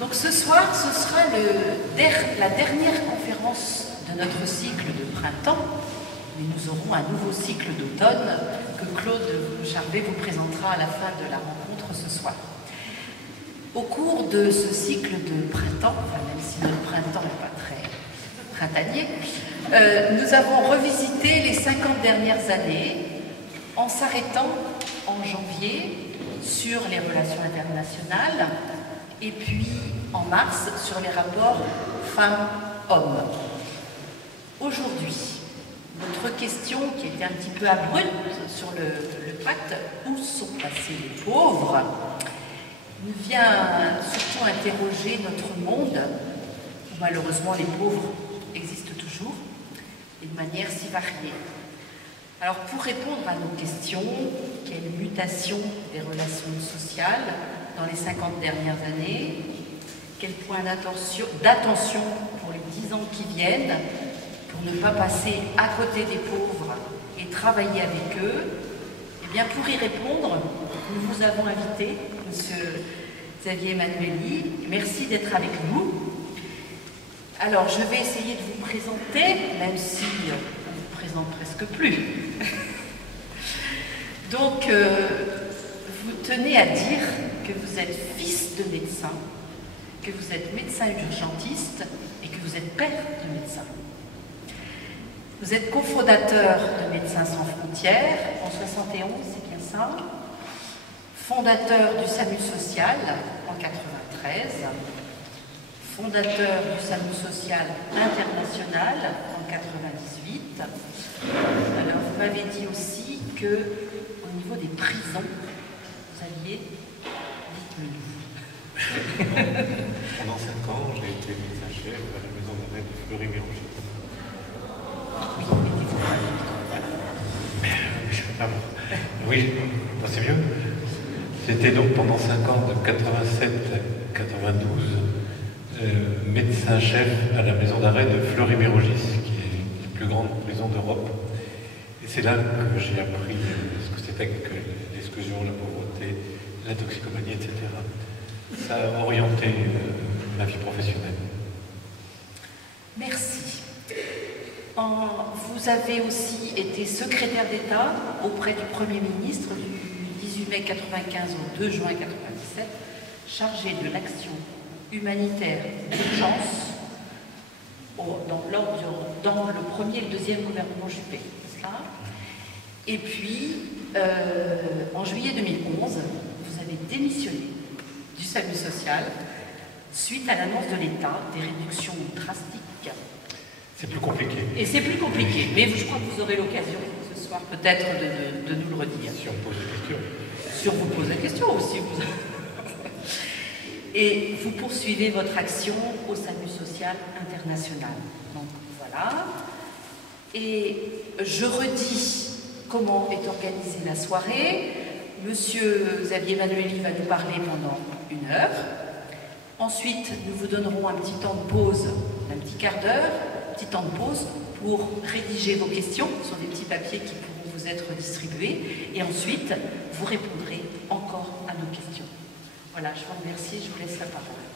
Donc ce soir, ce sera la dernière conférence de notre cycle de printemps, mais nous aurons un nouveau cycle d'automne que Claude Charvet vous présentera à la fin de la rencontre ce soir. Au cours de ce cycle de printemps, enfin même si notre printemps n'est pas très printanier, nous avons revisité les 50 dernières années en s'arrêtant en janvier sur les relations internationales et puis en mars sur les rapports femmes-hommes. Aujourd'hui, notre question qui était un petit peu abrupte sur le pacte « Où sont passés les pauvres ?» nous vient surtout interroger notre monde, où malheureusement les pauvres existent toujours, et de manière si variée. Alors pour répondre à nos questions, quelle mutation des relations sociales dans les 50 dernières années, quel point d'attention pour les 10 ans qui viennent, pour ne pas passer à côté des pauvres et travailler avec eux, eh bien pour y répondre, nous vous avons invité, Monsieur Xavier Emmanuelli. Merci d'être avec nous. Alors, je vais essayer de vous présenter, même si on ne vous présente presque plus. Donc, vous tenez à dire que vous êtes fils de médecin, que vous êtes médecin urgentiste et que vous êtes père de médecin. Vous êtes cofondateur de Médecins sans frontières en 71, c'est bien ça. Fondateur du SAMU social en 93, fondateur du SAMU social international en 98. Alors, vous m'avez dit aussi que, au niveau des prisons, vous aviez, dites-le nous. Pendant 5 ans, j'ai été médecin-chef à la maison d'arrêt de Fleury-Mérogis. Oui, oui, c'est mieux. J'étais donc pendant 5 ans, de 87 à 92, médecin-chef à la maison d'arrêt de Fleury-Mérogis, qui est la plus grande prison d'Europe. Et c'est là que j'ai appris ce que c'était que l'exclusion, la pauvreté, la toxicomanie, etc. Ça a orienté ma vie professionnelle. Merci. Vous avez aussi été secrétaire d'État auprès du Premier ministre du 18 mai 1995 au 2 juin 1997, chargé de l'action humanitaire d'urgence dans le premier et le deuxième gouvernement Juppé. C'est ça. Et puis, en juillet 2011, vous avez démissionné du SAMU social suite à l'annonce de l'État des réductions drastiques. C'est plus compliqué. Et c'est plus compliqué, mais je crois que vous aurez l'occasion ce soir peut-être de nous le redire. Si on pose des questions. Si on vous pose des questions aussi. Et vous poursuivez votre action au SAMU social international. Donc voilà. Et je redis comment est organisée la soirée. Monsieur Xavier Emmanuelli va nous parler pendant 1 heure. Ensuite, nous vous donnerons un petit temps de pause, un petit quart d'heure, petit temps de pause pour rédiger vos questions sur des petits papiers qui pourront vous être distribués. Et ensuite, vous répondrez encore à nos questions. Voilà, je vous remercie, je vous laisse la parole.